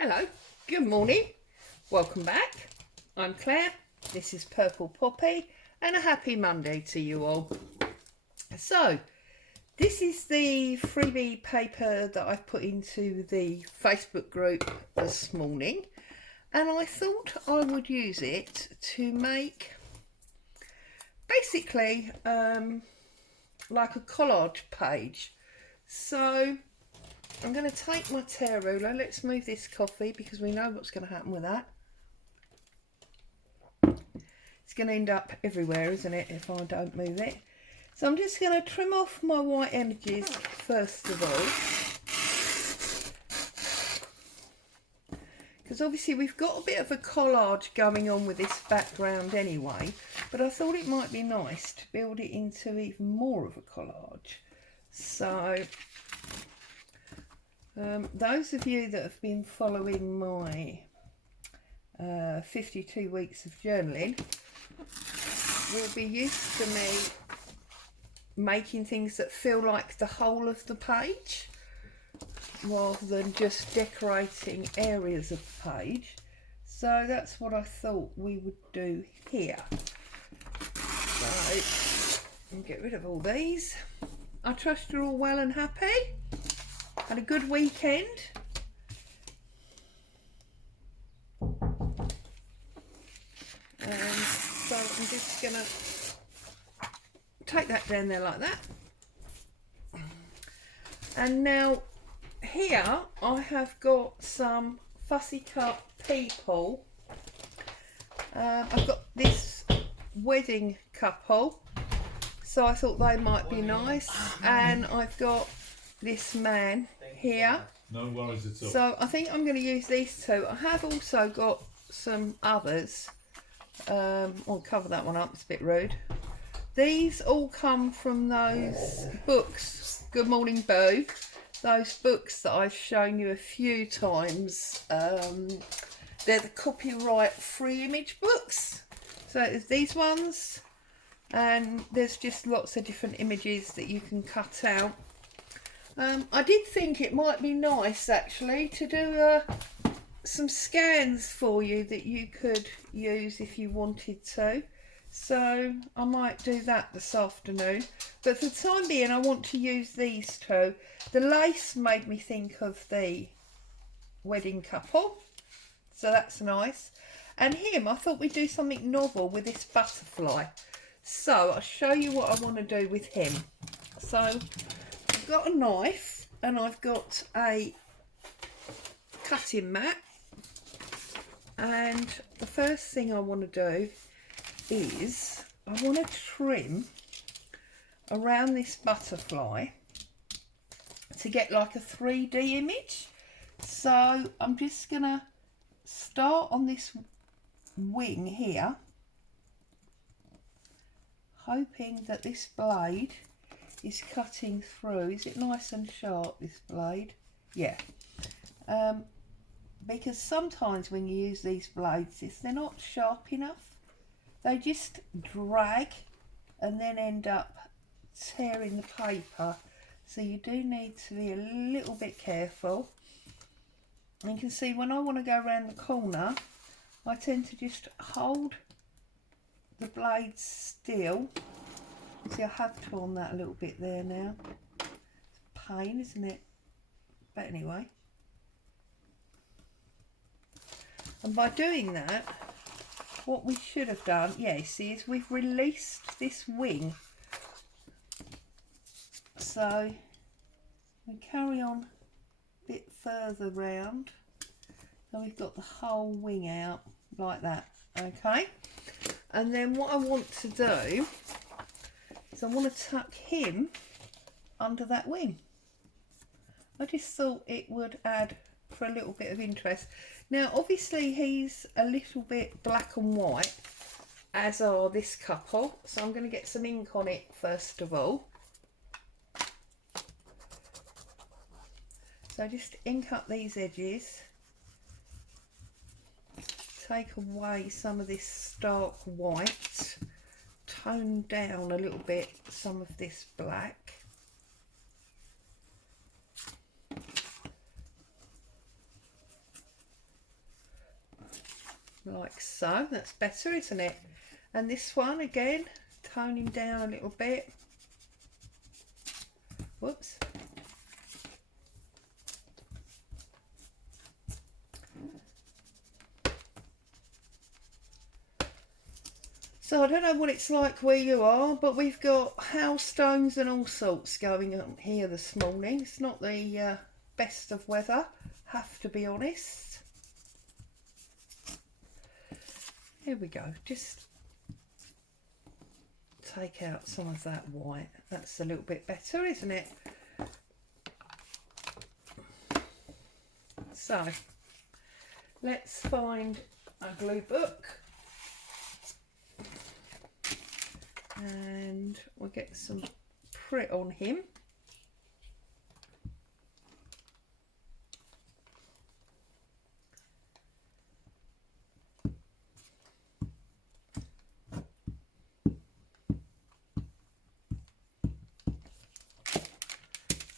Hello, good morning, welcome back. I'm Claire, this is Purple Poppy, and a happy Monday to you all. So, this is the freebie paper that I've put into the Facebook group this morning, and I thought I would use it to make basically like a collage page. So I'm going to take my tear ruler. Let's move this coffee because we know what's going to happen with that. It's going to end up everywhere, isn't it, if I don't move it? So I'm just going to trim off my white images first of all. Because obviously we've got a bit of a collage going on with this background anyway. But I thought it might be nice to build it into even more of a collage. So those of you that have been following my 52 weeks of journaling will be used to me making things that feel like the whole of the page rather than just decorating areas of the page. So that's what I thought we would do here. So I'll get rid of all these. I trust you're all well and happy. Had a good weekend. And so I'm just going to take that down there like that. And now here I have got some fussy cut people. I've got this wedding couple, so I thought they might be nice. And I've got this man here. No worries at all. So I think I'm going to use these two. I have also got some others. I'll cover that one up, it's a bit rude. These all come from those books, Good Morning Boo, those books that I've shown you a few times. They're the copyright free image books. So there's these ones, and there's just lots of different images that you can cut out. I did think it might be nice actually to do some scans for you that you could use if you wanted to. So I might do that this afternoon. But for the time being I want to use these two. The lace made me think of the wedding couple. So that's nice. And him, I thought we'd do something novel with this butterfly. So I'll show you what I want to do with him. So I've got a knife and I've got a cutting mat, and the first thing I want to do is I want to trim around this butterfly to get like a 3D image. So I'm just going to start on this wing here, hoping that this blade is cutting through. Is it nice and sharp, this blade? Yeah. Because sometimes when you use these blades, if they're not sharp enough, they just drag and then end up tearing the paper. So you do need to be a little bit careful. And you can see when I want to go around the corner, I tend to just hold the blades still. See, I have to on that a little bit there now. It's a pain, isn't it? But anyway. And by doing that, what we should have done, yeah, see, is we've released this wing. So we carry on a bit further round. So we've got the whole wing out like that, okay? And then what I want to do is I want to tuck him under that wing. I just thought it would add for a little bit of interest. Now obviously he's a little bit black and white, as are this couple, so I'm going to get some ink on it first of all. So just ink up these edges, take away some of this stark white, tone down a little bit some of this black. like so. That's better, isn't it? And this one again, tone him down a little bit. Whoops. So I don't know what it's like where you are, but we've got hailstones and all sorts going on here this morning. It's not the best of weather, have to be honest. Here we go, just take out some of that white. That's a little bit better, isn't it? So let's find a glue book. And we'll get some print on him.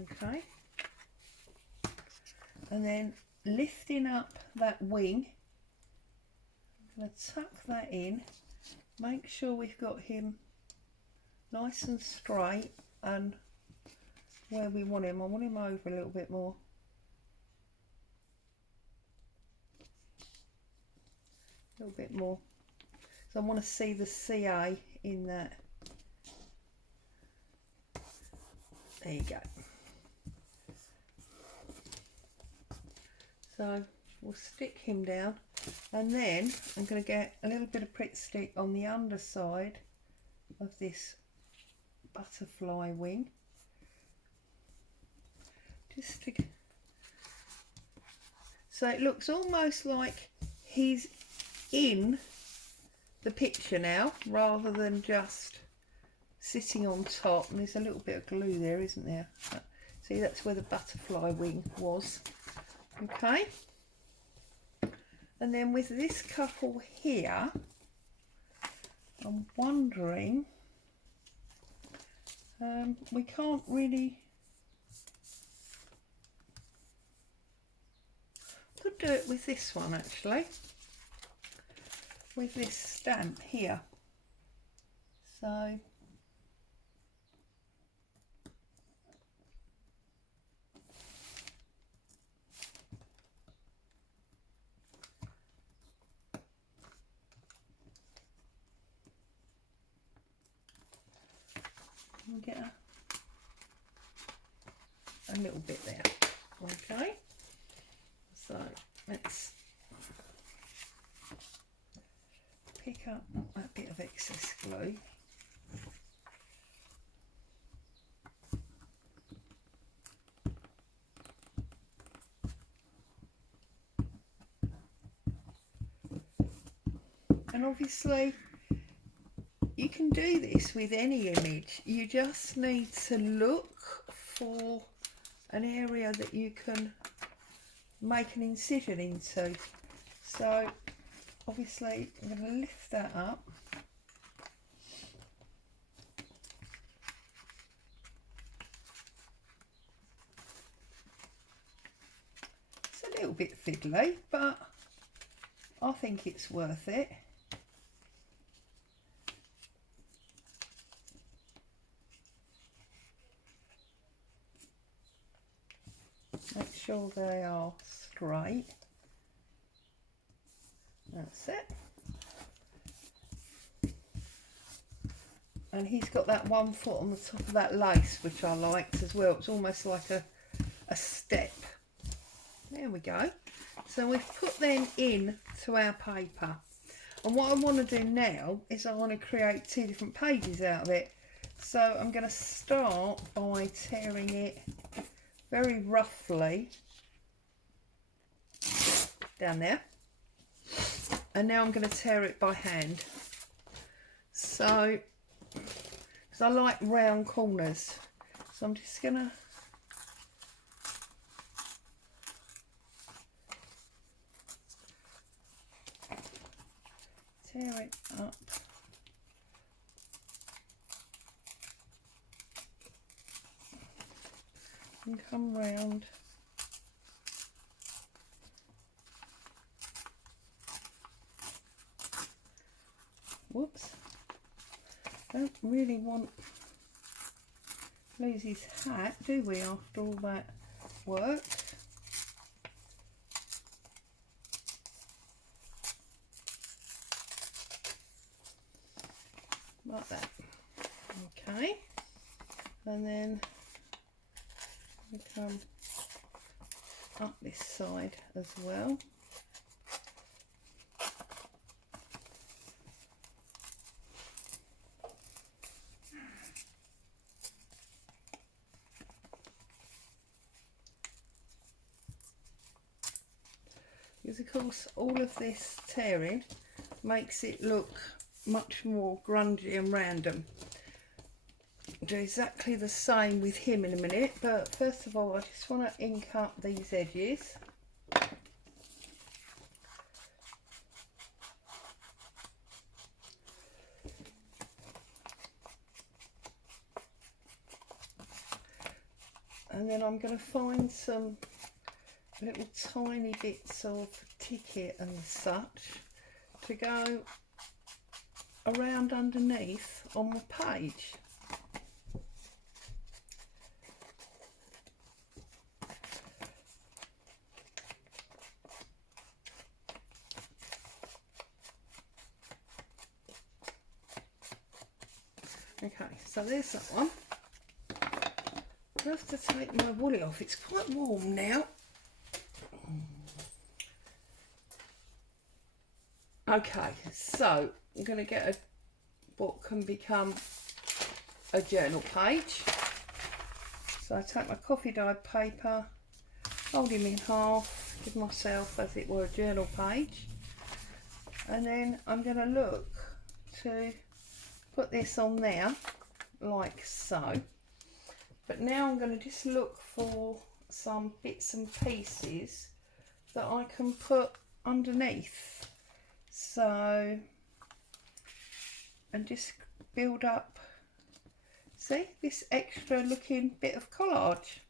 Okay. And then lifting up that wing, I'm going to tuck that in, make sure we've got him nice and straight and where we want him. I want him over a little bit more. A little bit more. So I want to see the CA in that. There you go. So we'll stick him down, and then I'm going to get a little bit of Pritt Stick on the underside of this butterfly wing, just to, so it looks almost like he's in the picture now rather than just sitting on top. And there's a little bit of glue there, isn't there? See, that's where the butterfly wing was. Okay, and then with this couple here, I'm wondering, we can't really, could do it with this one actually, with this stamp here. So we'll get a little bit there. Okay, so let's pick up that bit of excess glue. And obviously you can do this with any image. You just need to look for an area that you can make an incision into. So obviously I'm going to lift that up. It's a little bit fiddly, but I think it's worth it. Make sure they are straight. That's it. And he's got that 1 foot on the top of that lace, which I liked as well. It's almost like a step. There we go. So we've put them in to our paper. And what I want to do now is I want to create 2 different pages out of it. So I'm going to start by tearing it very roughly down there, and now I'm going to tear it by hand. So, because I like round corners, so I'm just going to tear it up. And come round Don't really want to lose his hat, do we, after all that work? Like that. Okay, and then we come up this side as well. Because of course all of this tearing makes it look much more grungy and random. Do exactly the same with him in a minute, but first of all I just want to ink up these edges. And then I'm going to find some little tiny bits of ticket and such to go around underneath on the page. Okay, so there's that one. I have to take my woolly off, it's quite warm now. Okay, so I'm going to get what can become a journal page. So I take my coffee dyed paper, fold him in half, give myself as it were a journal page, and then I'm going to look to put this on there like so. But now I'm going to just look for some bits and pieces that I can put underneath. So, and just build up, see, this extra looking bit of collage.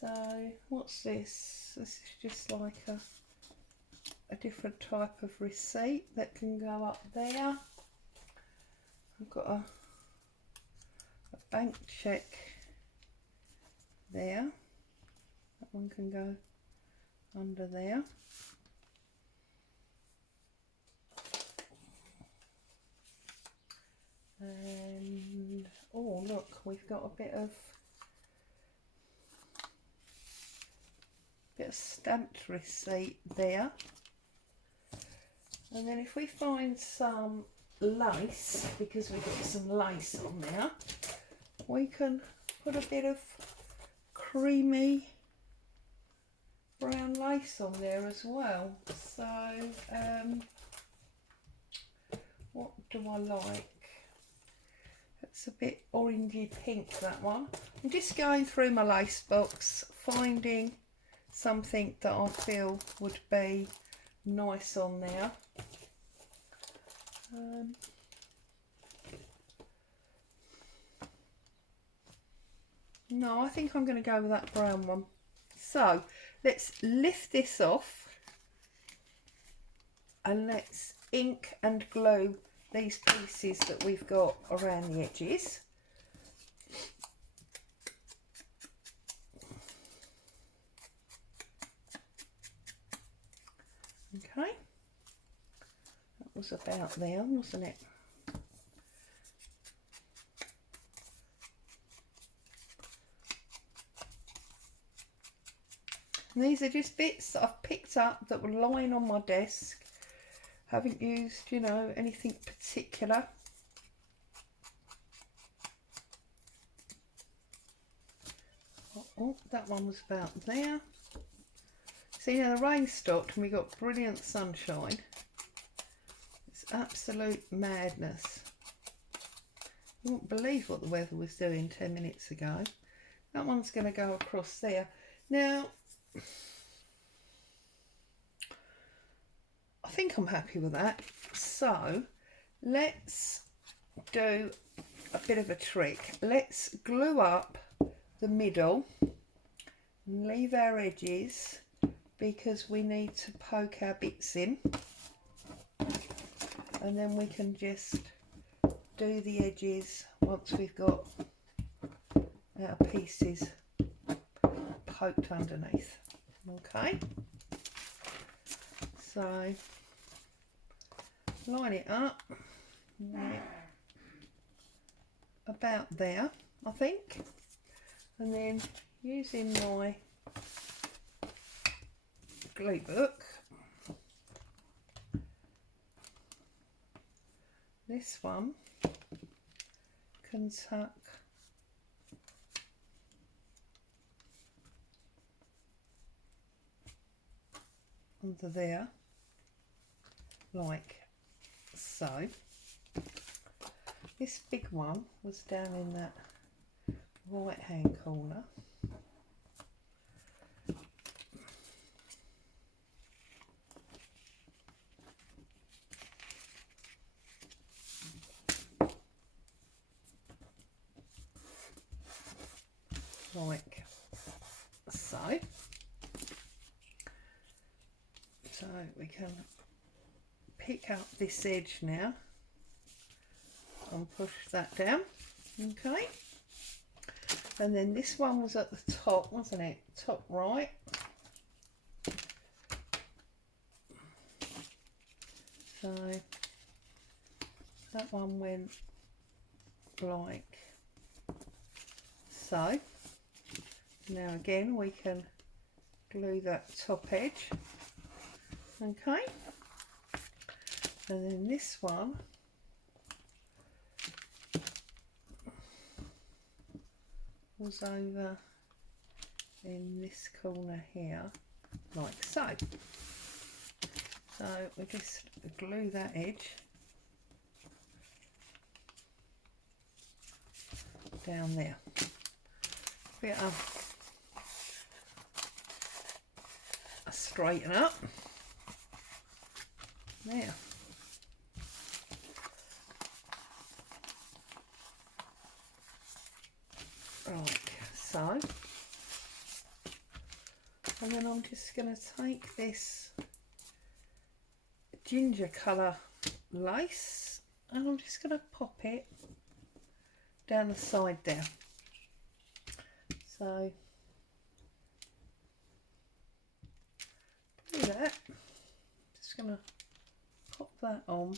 So, what's this? This is just like a different type of receipt that can go up there. I've got a bank check there. That one can go under there. And oh look, we've got a bit of stamped receipt there. And then if we find some lace, because we've got some lace on there, we can put a bit of creamy brown lace on there as well. So what do I like? It's a bit orangey pink, that one. I'm just going through my lace box, finding something that I feel would be nice on there. No, I think I'm going to go with that brown one. So let's lift this off and let's ink and glue these pieces that we've got around the edges. Okay, that was about there, wasn't it? And these are just bits that I've picked up that were lying on my desk. Haven't used, you know, anything particular. Oh, that one was about there. See, now the rain stopped and we got brilliant sunshine. It's absolute madness. You won't believe what the weather was doing 10 minutes ago. That one's going to go across there. Now, I think I'm happy with that. So let's do a bit of a trick. Let's glue up the middle and leave our edges, because we need to poke our bits in, and then we can just do the edges once we've got our pieces poked underneath. Okay, so line it up about there, I think, and then using my glue book, this one can tuck under there like so. This big one was down in that right hand corner. Like so. So we can pick up this edge now and push that down. Okay, and then this one was at the top, wasn't it? Top right. So that one went like so. Now again we can glue that top edge. Okay, and then this one was over in this corner here like so. So we just glue that edge down there. Bit of a straighten up there. Like so. And then I'm just going to take this ginger colour lace and I'm just going to pop it down the side there. So do that. Just going to pop that on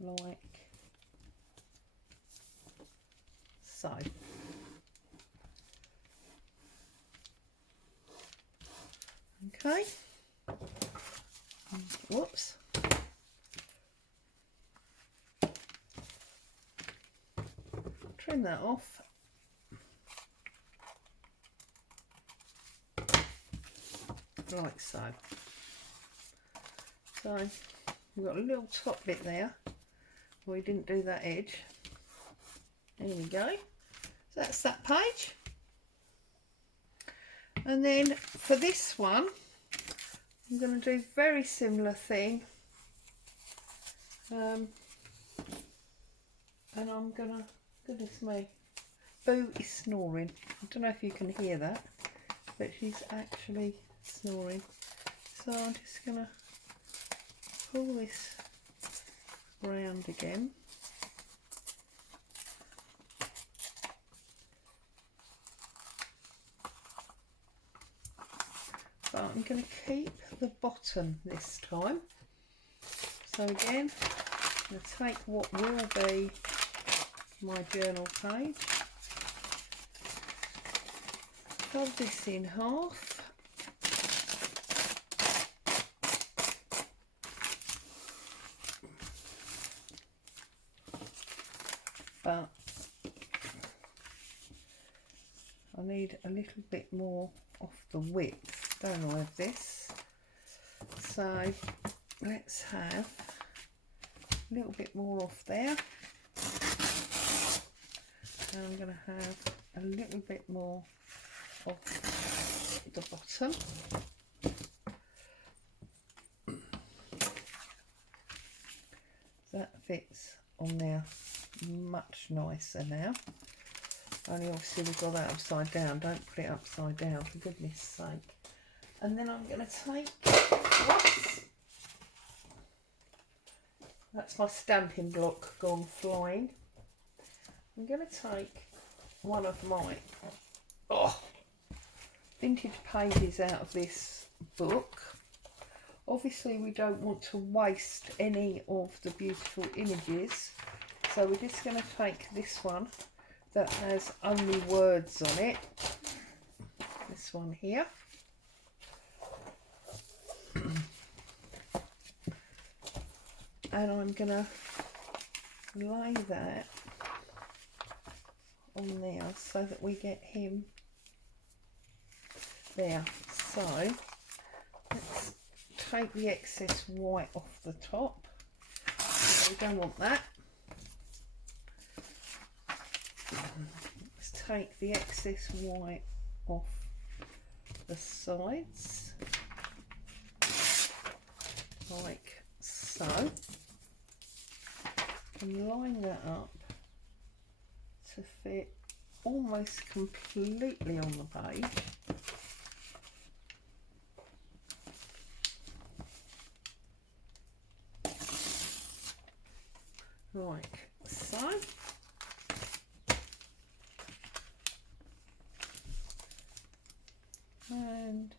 like so. Okay. Whoops. Trim that off. Like so. So we've got a little top bit there. We didn't do that edge. There we go. So that's that page. And then for this one, I'm going to do a very similar thing. And I'm going to, goodness me, Boo is snoring. I don't know if you can hear that, but she's actually snoring. So I'm just going to pull this round again. But I'm going to keep the bottom this time. So again, I'm going to take what will be my journal page, fold this in half, but I need a little bit more off the width, don't I, of this? So let's have a little bit more off there. And I'm going to have a little bit more off the bottom. That fits on there much nicer now. Only obviously we've got that upside down. Don't put it upside down, for goodness sake. And then I'm going to take, whoops, That's my stamping block gone flying. I'm going to take one of my vintage pages out of this book. Obviously we don't want to waste any of the beautiful images, so we're just going to take this one that has only words on it, this one here. And I'm going to lay that on there so that we get him there. So let's take the excess white off the top. So we don't want that. Let's take the excess white off the sides, like so, and line that up to fit almost completely on the page. Like so. And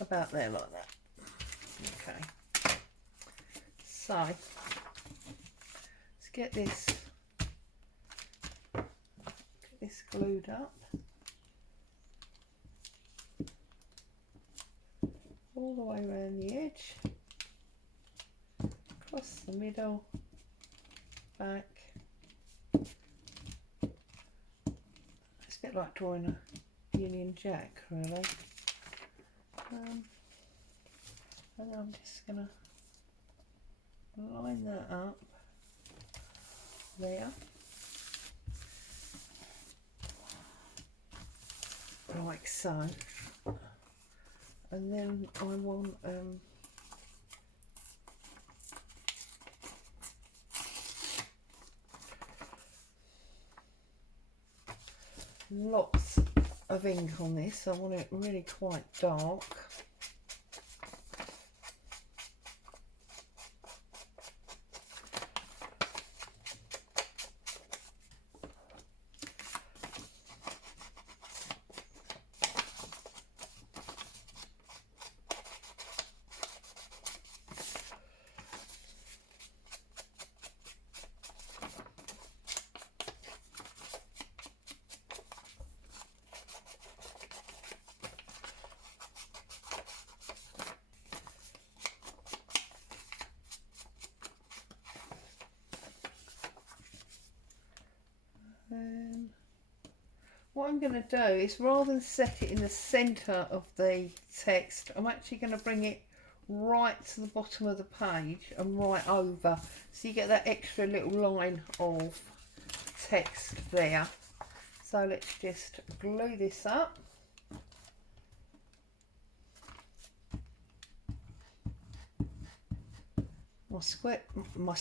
about there like that. Okay. So let's get this glued up all the way around the edge, across the middle, back. It's a bit like drawing a Union Jack, really. And then I'm just going to line that up there, like so. And then I want lots of ink on this. I want it really quite dark. What I'm going to do is, rather than set it in the centre of the text, I'm actually going to bring it right to the bottom of the page and right over, so you get that extra little line of text there. So let's just glue this up. My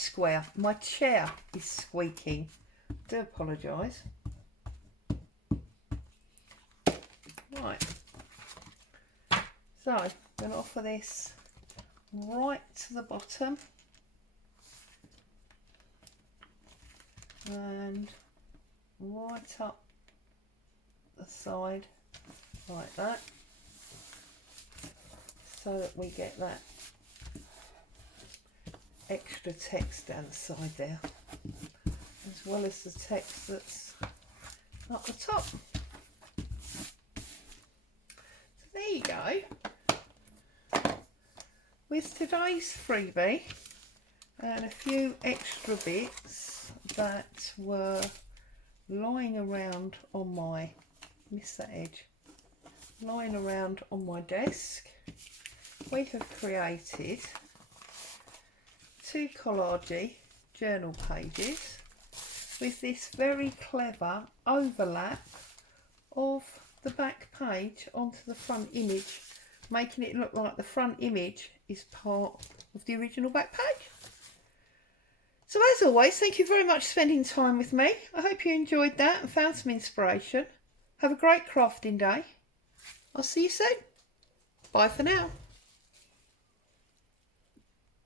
chair is squeaking. I do apologise. Right, so I'm going to offer this right to the bottom and right up the side like that, so that we get that extra text down the side there, as well as the text that's up the top. There you go, with today's freebie and a few extra bits that were lying around on my, miss that edge, lying around on my desk. We have created 2 collage journal pages with this very clever overlap of the back page onto the front image, making it look like the front image is part of the original back page. So as always, thank you very much for spending time with me. I hope you enjoyed that and found some inspiration. Have a great crafting day. I'll see you soon. Bye for now.